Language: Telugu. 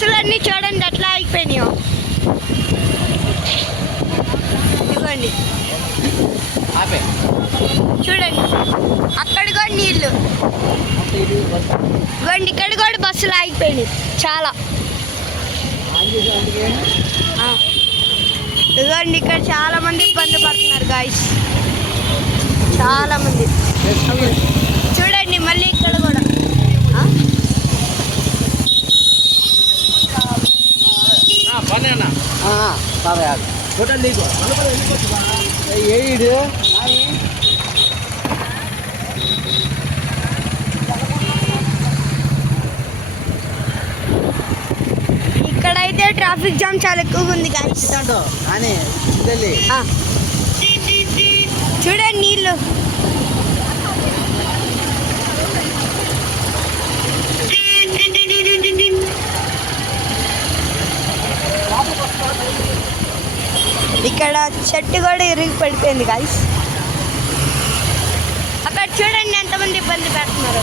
బస్సులన్నీ చూడండి ఎట్లా ఆగిపోయినాయో. ఇవ్వండి చూడండి, అక్కడ కూడా నీళ్ళు. ఇవ్వండి ఇక్కడ కూడా బస్సులు ఆగిపోయినాయి చాలా. ఇదిగోండి ఇక్కడ చాలా మంది ఇబ్బంది పడుతున్నారు గాయస్, చాలా మంది. చూడండి మళ్ళీ ఇక్కడ కూడా ఇక్కడైతే ట్రాఫిక్ జామ్ చాలా ఎక్కువగా ఉంది గాయస్. చూడండి నీళ్ళు. ఇక్కడ చెట్టు కూడా ఇరిగి పడిపోయింది గాయస్. అక్కడ చూడండి ఎంతమంది ఇబ్బంది పెడుతున్నారు.